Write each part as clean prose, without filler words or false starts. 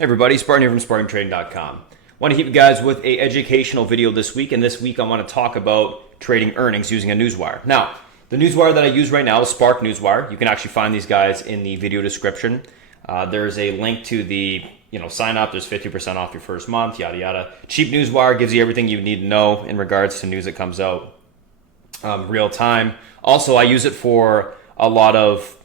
Hey everybody, Spartan here from SpartanTrading.com. Want to keep you guys with a educational video this week, and this week I want to talk about trading earnings using a Newswire. Now, the Newswire that I use right now is Spark Newswire. You can actually find these guys in the video description. There's a link to the sign up. There's 50% off your first month, yada yada. Cheap Newswire gives you everything you need to know in regards to news that comes out real time. Also, I use it for a lot of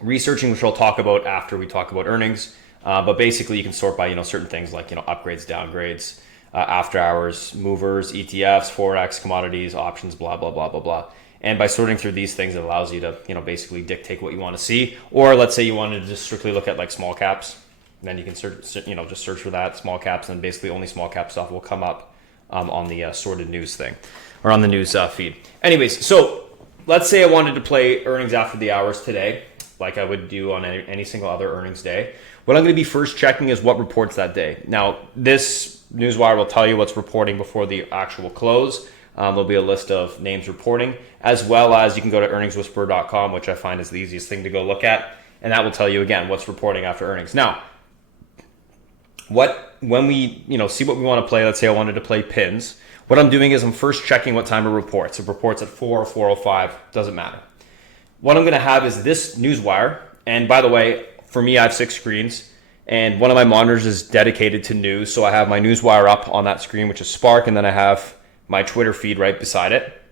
researching, which I'll talk about after we talk about earnings. But basically, you can sort by certain things like upgrades, downgrades, after hours, movers, ETFs, forex, commodities, options, blah blah blah blah blah. And by sorting through these things, it allows you to basically dictate what you want to see. Or let's say you wanted to just strictly look at like small caps, then you can search just search for that small caps, and basically only small cap stuff will come up on the sorted news thing or on the news feed. Anyways, so let's say I wanted to play earnings after the hours today, like I would do on any single other earnings day. What I'm going to be first checking is what reports that day. Now, this Newswire will tell you what's reporting before the actual close. There'll be a list of names reporting, as well as you can go to earningswhisperer.com, which I find is the easiest thing to go look at, and that will tell you again what's reporting after earnings. Now, when we see what we want to play, let's say I wanted to play pins, what I'm doing is I'm first checking what time it reports. If it reports at 4 or 4:05, doesn't matter. What I'm going to have is this Newswire, and by the way, for me, I have 6 screens, and one of my monitors is dedicated to news. So I have my Newswire up on that screen, which is Spark, and then I have my Twitter feed right beside it.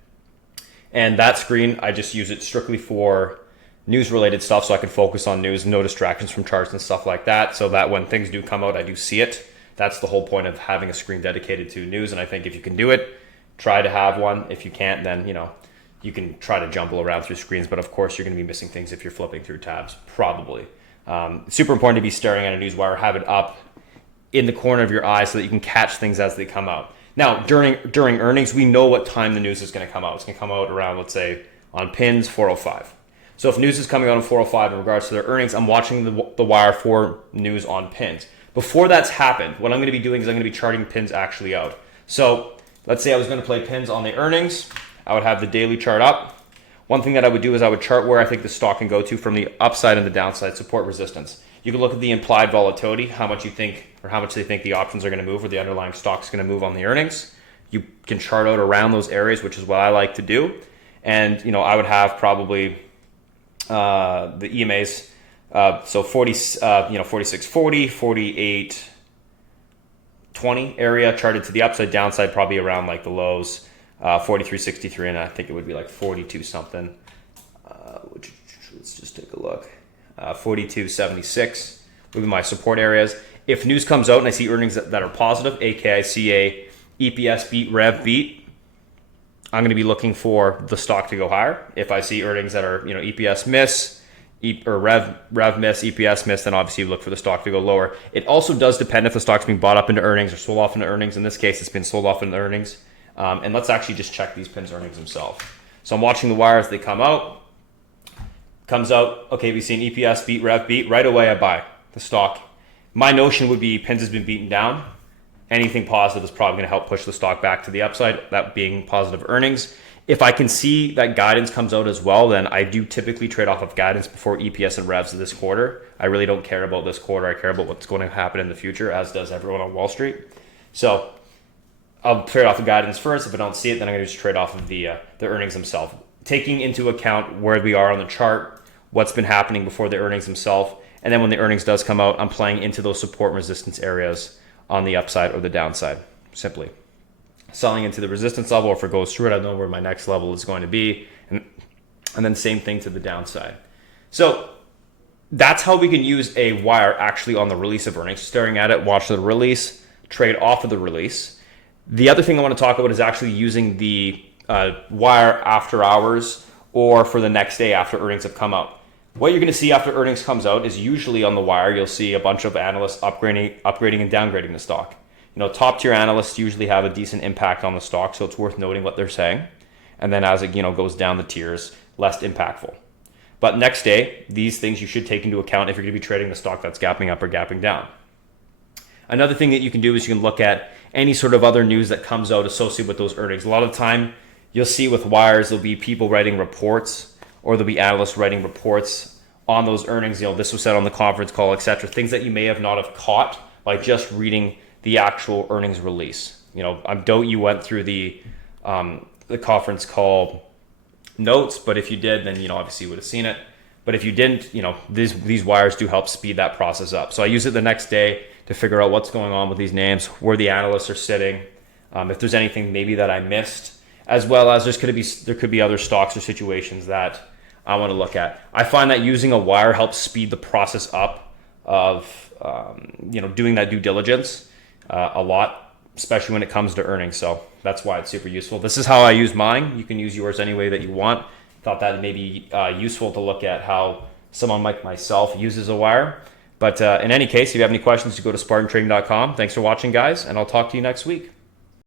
And that screen, I just use it strictly for news-related stuff, so I can focus on news, no distractions from charts and stuff like that, so that when things do come out, I do see it. That's the whole point of having a screen dedicated to news, and I think if you can do it, try to have one. If you can't, then you can try to jumble around through screens, but of course you're going to be missing things if you're flipping through tabs, probably. It's super important to be staring at a Newswire, have it up in the corner of your eye so that you can catch things as they come out. Now, during earnings, we know what time the news is going to come out. It's going to come out around, let's say, on pins, 4:05. So if news is coming out on 4:05 in regards to their earnings, I'm watching the wire for news on pins. Before that's happened, what I'm going to be doing is I'm going to be charting pins actually out. So let's say I was going to play pins on the earnings. I would have the daily chart up. One thing that I would do is I would chart where I think the stock can go to from the upside and the downside, support, resistance. You can look at the implied volatility, how much you think or how much they think the options are going to move or the underlying stock's going to move on the earnings. You can chart out around those areas, which is what I like to do. And I would have probably the EMAs, so 46.40, 48.20 area charted to the upside, downside probably around like the lows. 43.63, and I think it would be like 42 something. Let's just take a look. 42.76 would be my support areas. If news comes out and I see earnings that are positive, aka I see a EPS beat, rev beat, I'm going to be looking for the stock to go higher. If I see earnings that are EPS miss, or rev miss, EPS miss, then obviously you look for the stock to go lower. It also does depend if the stock's being bought up into earnings or sold off into earnings. In this case, it's been sold off into earnings. And let's actually just check these pins earnings themselves. So I'm watching the wires, they come out. Comes out, okay, we see an EPS beat, rev beat. Right away, I buy the stock. My notion would be pins has been beaten down. Anything positive is probably going to help push the stock back to the upside, that being positive earnings. If I can see that guidance comes out as well, then I do typically trade off of guidance before EPS and revs this quarter. I really don't care about this quarter. I care about what's going to happen in the future, as does everyone on Wall Street. So I'll trade off the guidance first. If I don't see it, then I'm going to just trade off of the earnings themselves, taking into account where we are on the chart, what's been happening before the earnings themselves, and then when the earnings does come out, I'm playing into those support and resistance areas on the upside or the downside. Simply selling into the resistance level, or if it goes through it, I know where my next level is going to be, and then same thing to the downside. So that's how we can use a wire actually on the release of earnings. Staring at it, watch the release, trade off of the release. The other thing I want to talk about is actually using the wire after hours or for the next day after earnings have come out. What you're going to see after earnings comes out is usually on the wire, you'll see a bunch of analysts upgrading and downgrading the stock. Top tier analysts usually have a decent impact on the stock, so it's worth noting what they're saying. And then as it goes down the tiers, less impactful. But next day, these things you should take into account if you're going to be trading the stock that's gapping up or gapping down. Another thing that you can do is you can look at any sort of other news that comes out associated with those earnings. A lot of the time, you'll see with wires, there'll be people writing reports, or there'll be analysts writing reports on those earnings. This was said on the conference call, etc. Things that you may have not have caught by just reading the actual earnings release. I doubt you went through the conference call notes, but if you did, then obviously you would have seen it. But if you didn't, these wires do help speed that process up. So I use it the next day to figure out what's going on with these names, where the analysts are sitting, if there's anything maybe that I missed, as well as there could be other stocks or situations that I want to look at. I find that using a wire helps speed the process up of doing that due diligence a lot, especially when it comes to earnings. So that's why it's super useful. This is how I use mine. You can use yours any way that you want. Thought that may be useful to look at how someone like myself uses a wire. But in any case, if you have any questions, you go to SpartanTrading.com. Thanks for watching, guys, and I'll talk to you next week.